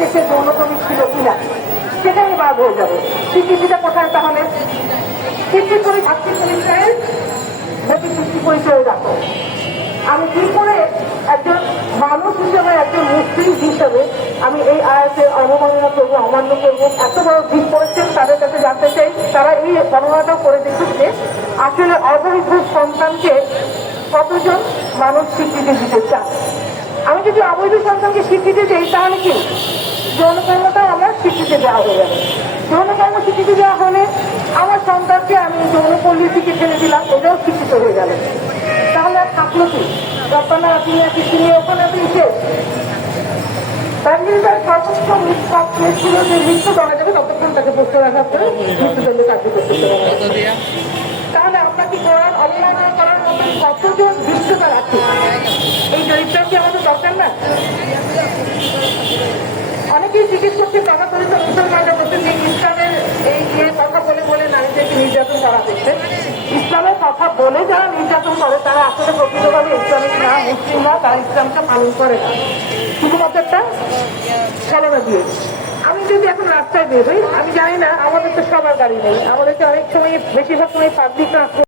দেশে যৌনকর্মী ছিল কিনা সেটাই বাদ হয়ে যাবে। স্বীকৃতিটা কোথায় তাহলে? স্বীকৃতি করে থাকতে পরিচয়ে যদি সৃষ্টি পরিচয় রাখো। আমি কি করে একজন মানুষ হিসেবে, একজন মুসলিম হিসেবে আমি এই আয়াতের অবমাননা করবো, অমান্য করবো? এত বড় দিক করেছেন, তাদের কাছে জানতে চাই তারা এই বর্ণনাটাও করে দেখেছে আসলে অবৈধ সন্তানকে কতজন মানুষ স্বীকৃতি দিতে চান। আমি যদি অবৈধ সন্তানকে স্বীকৃতি দিই তাহলে কি যৌনকর্মটাও আমার স্বীকৃতি দেওয়া হয়ে যাবে। যৌনকর্ম স্বীকৃতি দেওয়া হলে আমার সন্তানকে আমি যৌনপল্লী থেকে ফেলে দিলাম, এটাও স্বীকৃত হয়ে গেল। তাহলে আর থাকলো কি? রপ্তানা আপনি কিনে ওখানে আপনি শেষ। তার সর্বোচ্চ ছিল যে মৃত্যু করা যাবে ততক্ষণ তাকে বসতে রাখার পরে মৃত্যুদণ্ড কার্যকর করতে পারবে। তাহলে আমরা কি কোরআন অবমাননা করার মতো কতজন বিশ্বতা রাখি? এই চরিত্র কি আমাদের দরকার না? অনেকেই জিজ্ঞেস করছে টাকা তরিত মুসলমানরা বলছেন যে ইসলামের এই যে কথা বলে বলে নারীদেরকে নির্যাতন করা হচ্ছে। ইসলামের কথা বলে যারা নির্যাতন করে তারা আসলে প্রকৃতভাবে ইসলামিক না, মুসলিম না, তারা ইসলামটা পালন করে না, শুধুমাত্র একটা ছলনা দিয়ে। আমি যদি এখন রাস্তায় বেরোই, আমি জানি না, আমাদের তো সবার গাড়ি নেই, আমাদেরকে অনেক সময় বেশিরভাগ সময় পাবলিক ট্রান্সপোর্ট